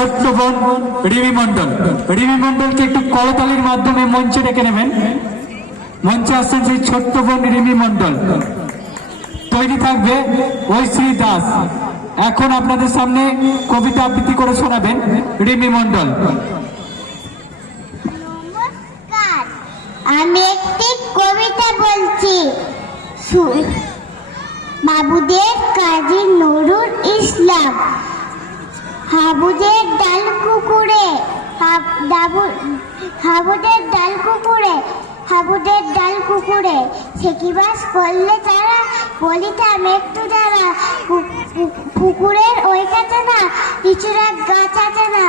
ছোট্ট বোন রিমি মন্ডল। রিমি মন্ডলকে একটু করতালির মাধ্যমে মঞ্চে ডেকে নেবেন। মঞ্চে আসছেন সেই ছোট্ট বোন রিমি মন্ডল। তৈরি থাকবে ঐশ্রী দাস। এখন আপনাদের সামনে কবিতা আবৃত্তি করে শোনাবেন রিমি মন্ডল। নমস্কার, আমি একটি কবিতা বলছি। বাবুদের কাজী নুরুল ইসলাম। হাবুদের ডাল কুকুরে, হাবুদের ডাল কুকুরে, হাবুদের ডাল কুকুরে, সে কি বাস করলে তারা, বলিতাম একটু যারা। পুকুরের ওই কাছে না কিছুরা গাছ আছে না,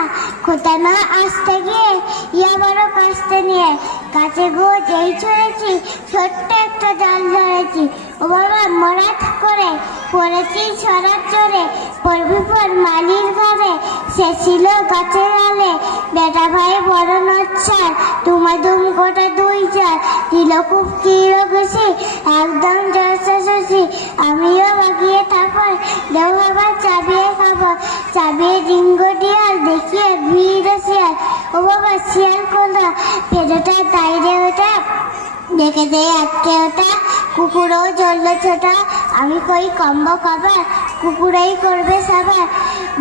খোঁতা না আসতে গিয়ে ইয়া বড় কাস্তে নিয়ে, কাছে গো যেই ছড়েছি ছোট্ট একটা জাল ধরেছি। ও বাবা মরাত করে পড়েছি ছড়ার চড়ে, পড়বি পর মালির ঘরে, সে ছিল গাছের আলে। বেটা ভাই বড় নচ্ছার, দুমাদুম গোটা দুই চার, দিল খুব কিলো খুশি, একদম জলসা শশী। আমিও বাগিয়ে থাপড়, দেও বাবা চাবিয়ে খাবো, চাবিয়ে ডিঙ্গো ডিয়াল, দেখিয়ে ভিড় শিয়াল। ও বাবা শিয়াল কোনটা, ফেরোটা তাইরে ওটা, দেখে দে আটকে ওটা, কুকুরও জ্বললো ছোটা। আমি কই কম্বো খাবার, কুকুরাই করবে সাবার।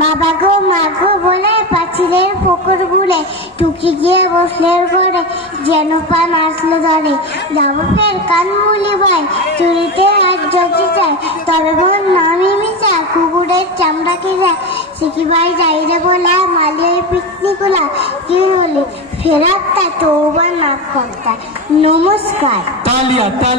বাবা গো মা গো বলে পাঁচিলের পুকুর গুলে, টুকি গিয়ে বসলের ঘরে, যেন পান আসলো ধরে। যাবো ফের কান মুলি ভাই, চুরিতে হাত জগি চায়, তবে বোন নামি মিশা, কুকুরের চামড়া কি যায়। সিকি ভাই যাইরে বলা, মালিয়ে পিকনিকুলা, কি বলি ফেরাত্তা তৌবা না করতা। নমস্কার। তালিয়া তালিয়া।